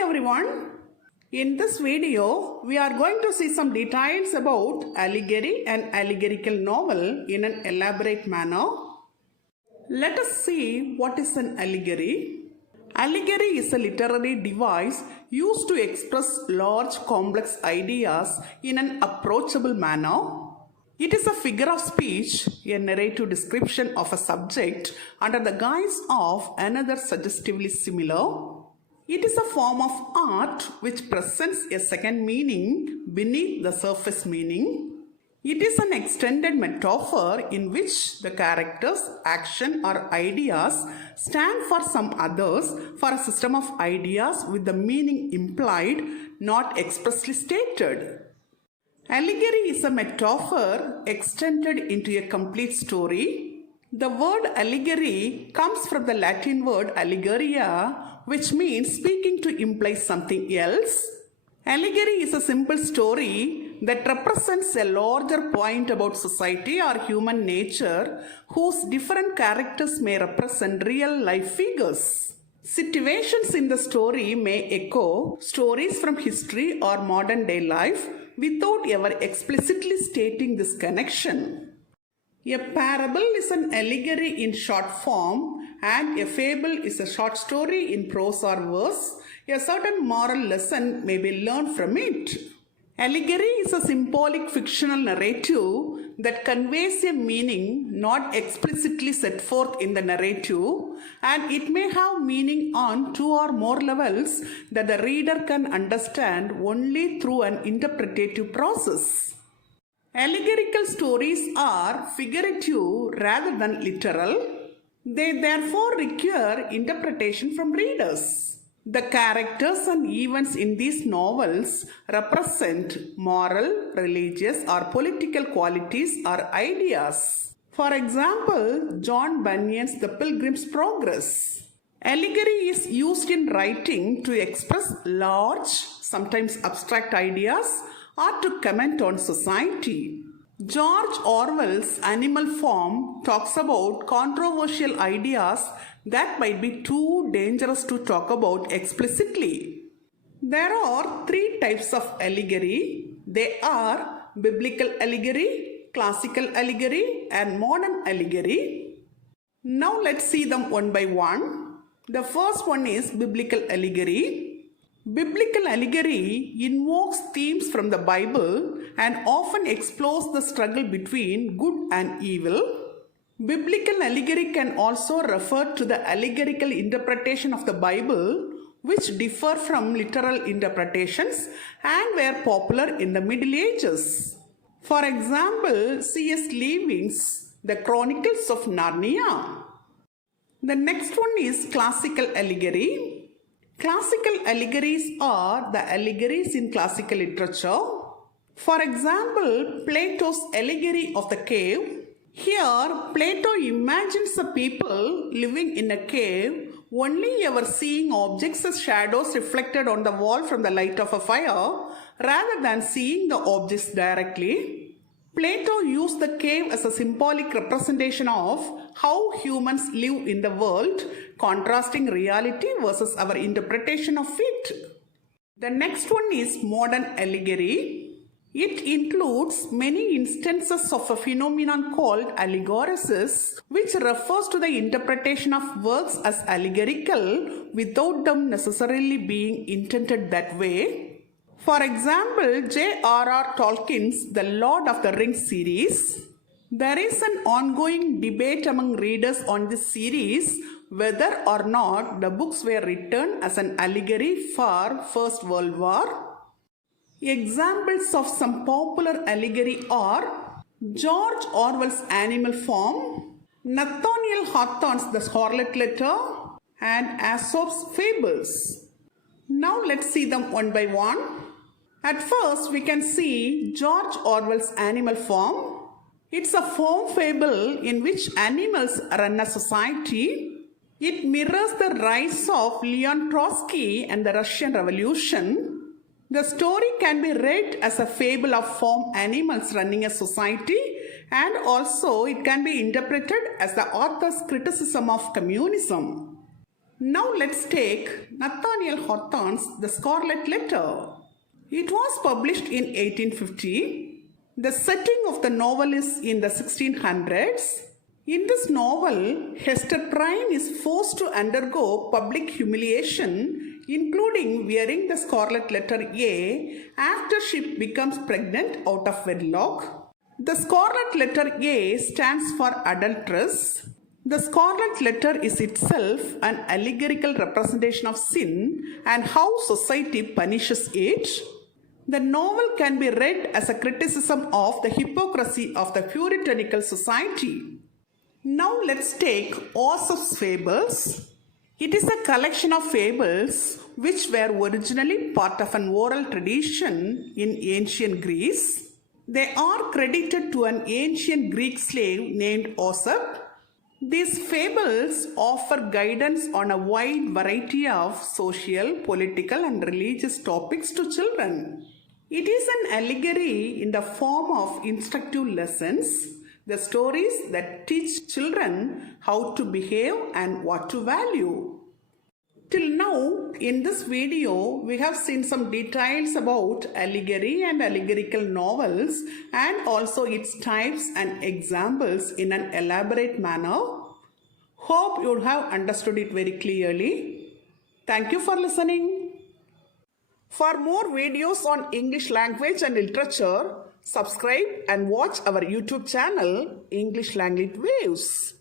Hi everyone. In this video, we are going to see some details about allegory and allegorical novel in an elaborate manner. Let us see what is an allegory. Allegory is a literary device used to express large complex ideas in an approachable manner. It is a figure of speech, a narrative description of a subject under the guise of another suggestively similar. It is a form of art which presents a second meaning beneath the surface meaning. It is an extended metaphor in which the characters, action or ideas stand for some others, for a system of ideas with the meaning implied, not expressly stated. Allegory is a metaphor extended into a complete story. The word allegory comes from the Latin word allegoria, which means speaking to imply something else. Allegory is a simple story that represents a larger point about society or human nature, whose different characters may represent real life figures. Situations in the story may echo stories from history or modern day life without ever explicitly stating this connection. A parable is an allegory in short form, and a fable is a short story in prose or verse. A certain moral lesson may be learned from it. Allegory is a symbolic fictional narrative that conveys a meaning not explicitly set forth in the narrative, and it may have meaning on two or more levels that the reader can understand only through an interpretative process. Allegorical stories are figurative rather than literal. They therefore require interpretation from readers. The characters and events in these novels represent moral, religious, or political qualities or ideas. For example, John Bunyan's The Pilgrim's Progress. Allegory is used in writing to express large, sometimes abstract ideas or to comment on society. George Orwell's Animal Farm talks about controversial ideas that might be too dangerous to talk about explicitly. There are three types of allegory. They are biblical allegory, classical allegory, and modern allegory. Now let's see them one by one. The first one is biblical allegory. Biblical allegory invokes themes from the Bible and often explores the struggle between good and evil. Biblical allegory can also refer to the allegorical interpretation of the Bible, which differ from literal interpretations and were popular in the Middle Ages. For example, C.S. Lewis's The Chronicles of Narnia. The next one is classical allegory. Classical allegories are the allegories in classical literature. For example, Plato's Allegory of the Cave. Here, Plato imagines the people living in a cave, only ever seeing objects as shadows reflected on the wall from the light of a fire, rather than seeing the objects directly. Plato used the cave as a symbolic representation of how humans live in the world, contrasting reality versus our interpretation of it. The next one is modern allegory. It includes many instances of a phenomenon called allegoresis, which refers to the interpretation of works as allegorical without them necessarily being intended that way. For example, J.R.R. Tolkien's The Lord of the Rings series. There is an ongoing debate among readers on this series whether or not the books were written as an allegory for First World War. Examples of some popular allegory are George Orwell's Animal Farm, Nathaniel Hawthorne's The Scarlet Letter, and Aesop's Fables. Now let's see them one by one. At first, we can see George Orwell's Animal Farm. It's a farm fable in which animals run a society. It mirrors the rise of Leon Trotsky and the Russian Revolution. The story can be read as a fable of farm animals running a society, and also it can be interpreted as the author's criticism of communism. Now let's take Nathaniel Hawthorne's The Scarlet Letter. It was published in 1850. The setting of the novel is in the 1600s. In this novel, Hester Prynne is forced to undergo public humiliation, including wearing the scarlet letter A after she becomes pregnant out of wedlock. The scarlet letter A stands for adulteress. The scarlet letter is itself an allegorical representation of sin and how society punishes it. The novel can be read as a criticism of the hypocrisy of the puritanical society. Now let's take Aesop's Fables. It is a collection of fables which were originally part of an oral tradition in ancient Greece. They are credited to an ancient Greek slave named Aesop. These fables offer guidance on a wide variety of social, political, and religious topics to children. It is an allegory in the form of instructive lessons, the stories that teach children how to behave and what to value. Till now, in this video, we have seen some details about allegory and allegorical novels and also its types and examples in an elaborate manner. Hope you have understood it very clearly. Thank you for listening. For more videos on English language and literature, subscribe and watch our YouTube channel, English Language Waves.